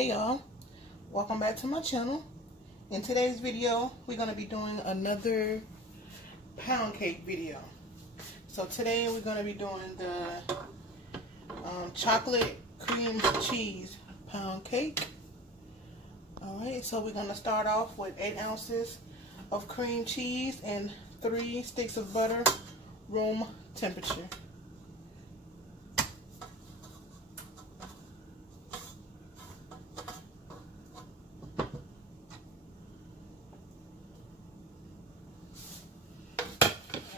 Hey y'all, welcome back to my channel. In today's video we're going to be doing another pound cake video. So today we're going to be doing the chocolate cream cheese pound cake. Alright, so we're going to start off with 8 ounces of cream cheese and 3 sticks of butter, room temperature.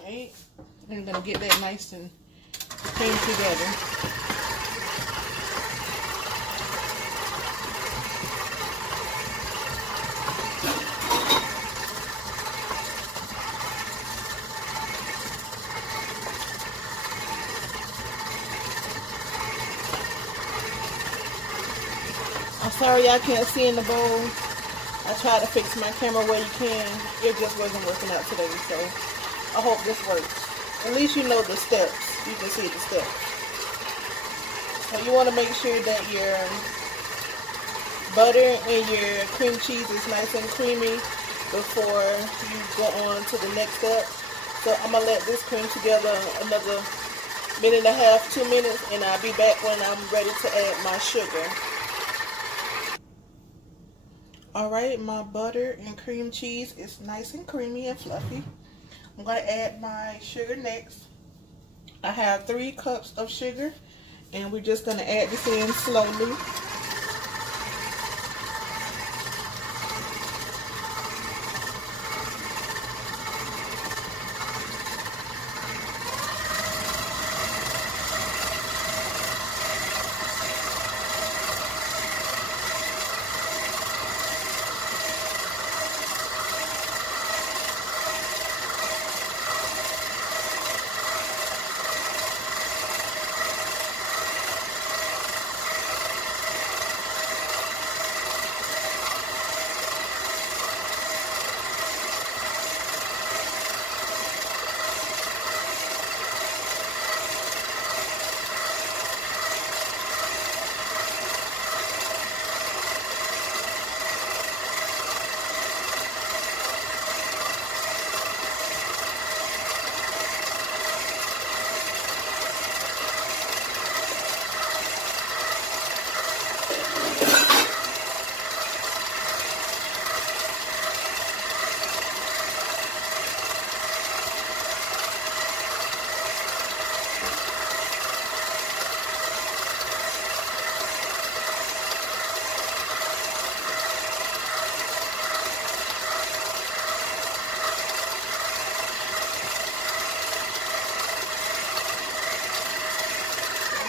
Alright, I'm going to get that nice and cream together. I'm sorry y'all can't see in the bowl. I tried to fix my camera where you can. It just wasn't working out today, so I hope this works. At least you know the steps. You can see the steps. So you want to make sure that your butter and your cream cheese is nice and creamy before you go on to the next step. So I'm going to let this cream together another minute and a half, 2 minutes, and I'll be back when I'm ready to add my sugar. Alright, my butter and cream cheese is nice and creamy and fluffy. I'm going to add my sugar next. I have 3 cups of sugar, and we're just going to add this in slowly.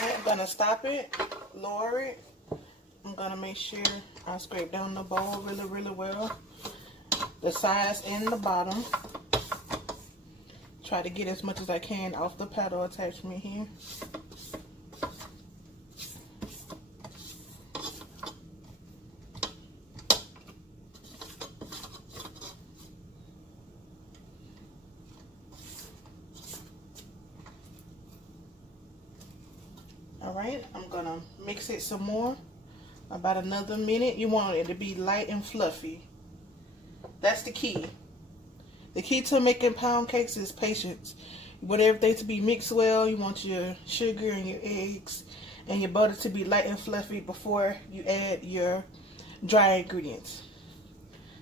I'm going to stop it, lower it. I'm going to make sure I scrape down the bowl really well. The sides and the bottom. Try to get as much as I can off the paddle attachment here. Alright, I'm going to mix it some more. About another minute. You want it to be light and fluffy. That's the key. The key to making pound cakes is patience. You want everything to be mixed well. You want your sugar and your eggs and your butter to be light and fluffy before you add your dry ingredients.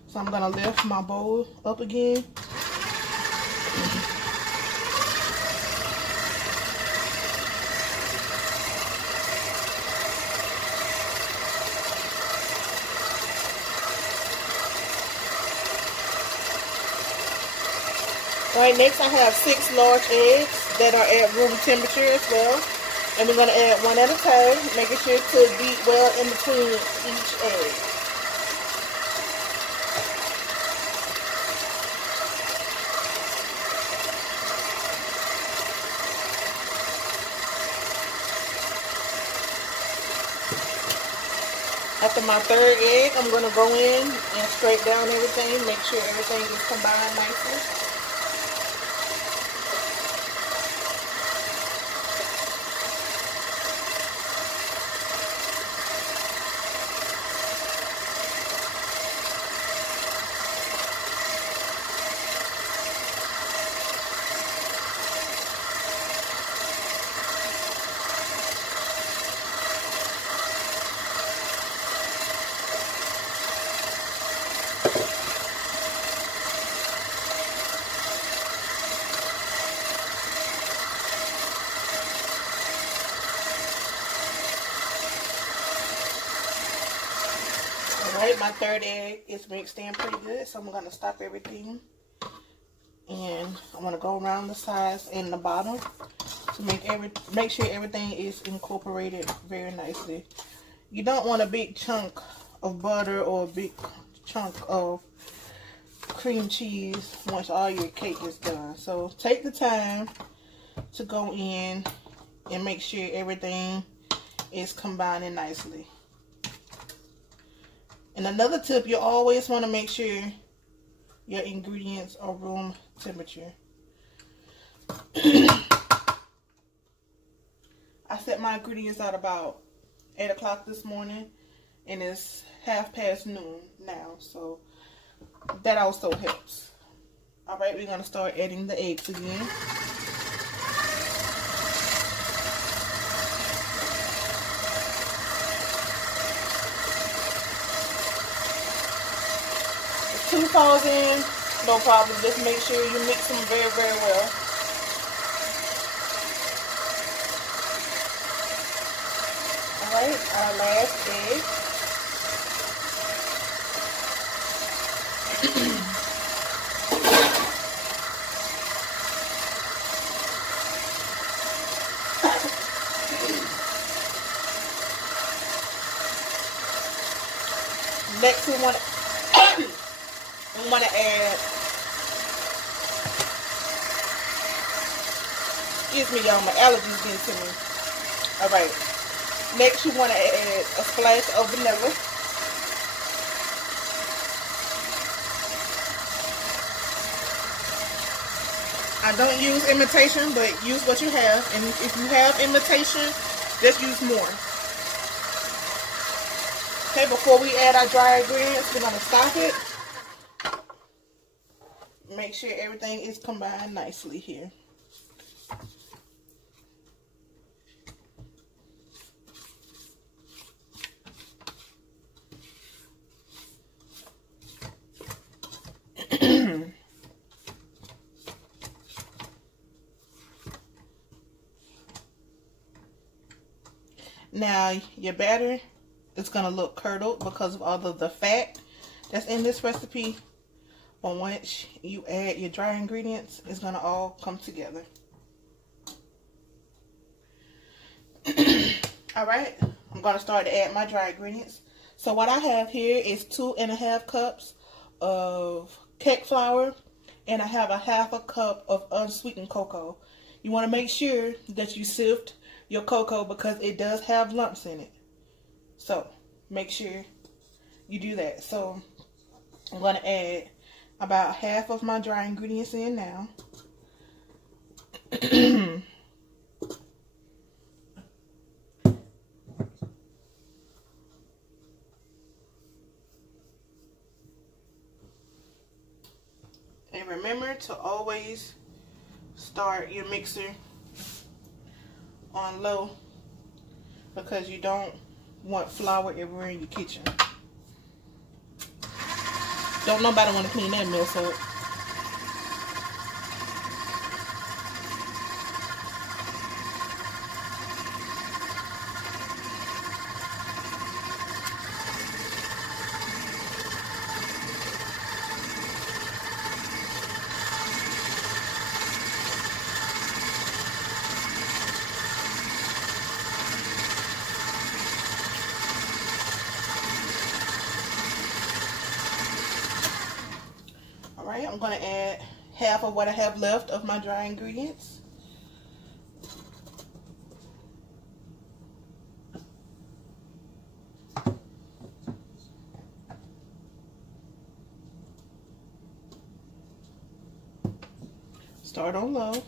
So I'm going to lift my bowl up again. Alright, next I have 6 large eggs that are at room temperature as well. And we're going to add one at a time, making sure to beat well in between each egg. After my 3rd egg, I'm going to go in and scrape down everything, make sure everything is combined nicely. Alright, my third egg is mixed in pretty good, so I'm going to stop everything. And I'm going to go around the sides and the bottom to make sure everything is incorporated very nicely. You don't want a big chunk of butter or a big chunk of cream cheese once all your cake is done. So take the time to go in and make sure everything is combining nicely. And another tip, you always want to make sure your ingredients are room temperature. I set my ingredients out about 8 o'clock this morning, and it's noon now, so that also helps. Alright, we're going to start adding the eggs again. If 2 falls in, no problem. Just make sure you mix them very, very well. Alright, our last egg. Next, we want to add, excuse me, y'all, my allergies getting to me. All right. Next, you want to add a splash of vanilla. I don't use imitation, but use what you have. And if you have imitation, just use more. Okay, before we add our dry ingredients, we're going to stop it. Make sure everything is combined nicely here. Now, your batter is going to look curdled because of all of the fat that's in this recipe. But once you add your dry ingredients, it's going to all come together. Alright, I'm going to start to add my dry ingredients. So what I have here is 2½ cups of cake flour, and I have a ½ cup of unsweetened cocoa. You want to make sure that you sift your cocoa because it does have lumps in it. So make sure you do that. So I'm going to add about half of my dry ingredients in now. And remember to always start your mixer on low because you don't want flour everywhere in your kitchen. Don't nobody want to clean that mess up. Alright, I'm going to add half of what I have left of my dry ingredients. Start on low.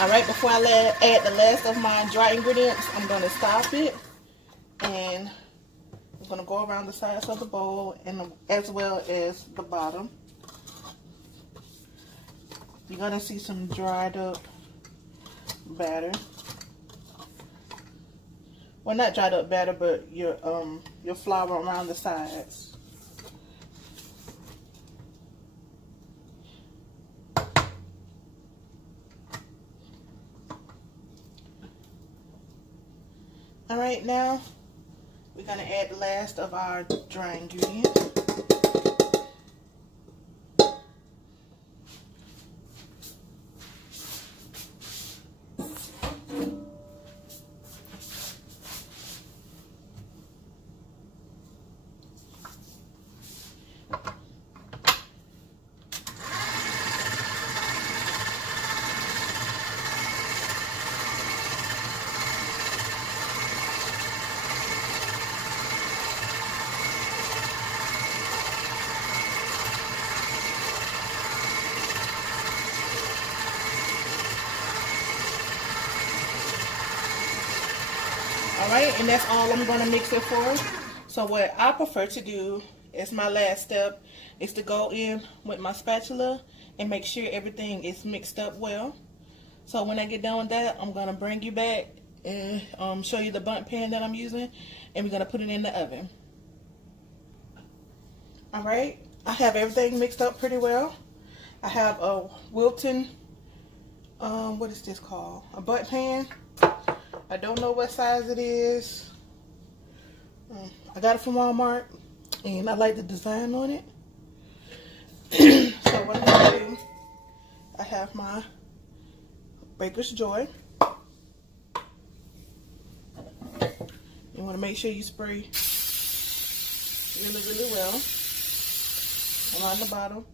Alright, before I add the last of my dry ingredients, I'm going to stop it. And I'm going to go around the sides of the bowl and as well as the bottom. You're going to see some dried up batter. well, not dried up batter, but your flour around the sides. All right, now we're gonna add the last of our dry ingredients. Alright, and that's all I'm going to mix it for. So what I prefer to do as my last step is to go in with my spatula and make sure everything is mixed up well. So when I get done with that, I'm going to bring you back and show you the bundt pan that I'm using, and we're going to put it in the oven. Alright, I have everything mixed up pretty well. I have a Wilton, what is this called? A bundt pan. I don't know what size it is. I got it from Walmart, and I like the design on it. So what I'm going to do, I have my Baker's Joy. You want to make sure you spray really, really well around the bottom.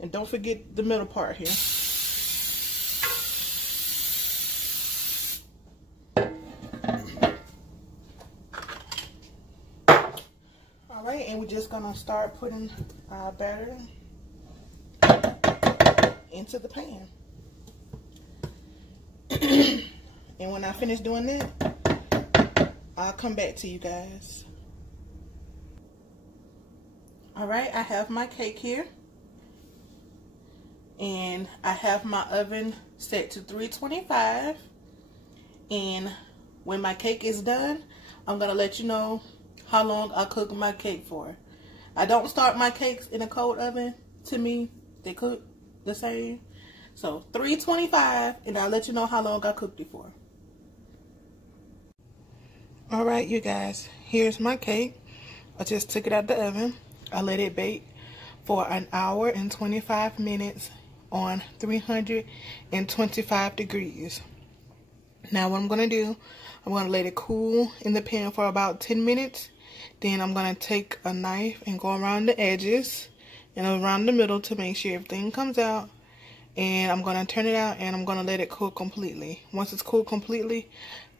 And don't forget the middle part here. Alright, and we're just going to start putting our batter into the pan. And when I finish doing that, I'll come back to you guys. Alright, I have my cake here. And I have my oven set to 325. And when my cake is done, I'm going to let you know how long I cook my cake for. I don't start my cakes in a cold oven. To me, they cook the same. So 325, and I'll let you know how long I cooked it for. Alright, you guys, here's my cake. I just took it out the oven. I let it bake for an hour and 25 minutes on 325 degrees. Now what I'm going to do, I'm going to let it cool in the pan for about 10 minutes. Then I'm going to take a knife and go around the edges and around the middle to make sure everything comes out. And I'm going to turn it out, and I'm going to let it cool completely. Once it's cooled completely,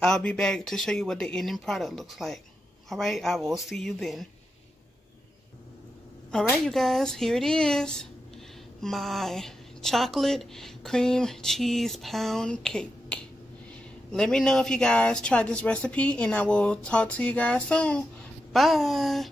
I'll be back to show you what the ending product looks like. Alright, I will see you then. Alright, you guys, here it is. My chocolate cream cheese pound cake. Let me know if you guys tried this recipe, and I will talk to you guys soon. Bye.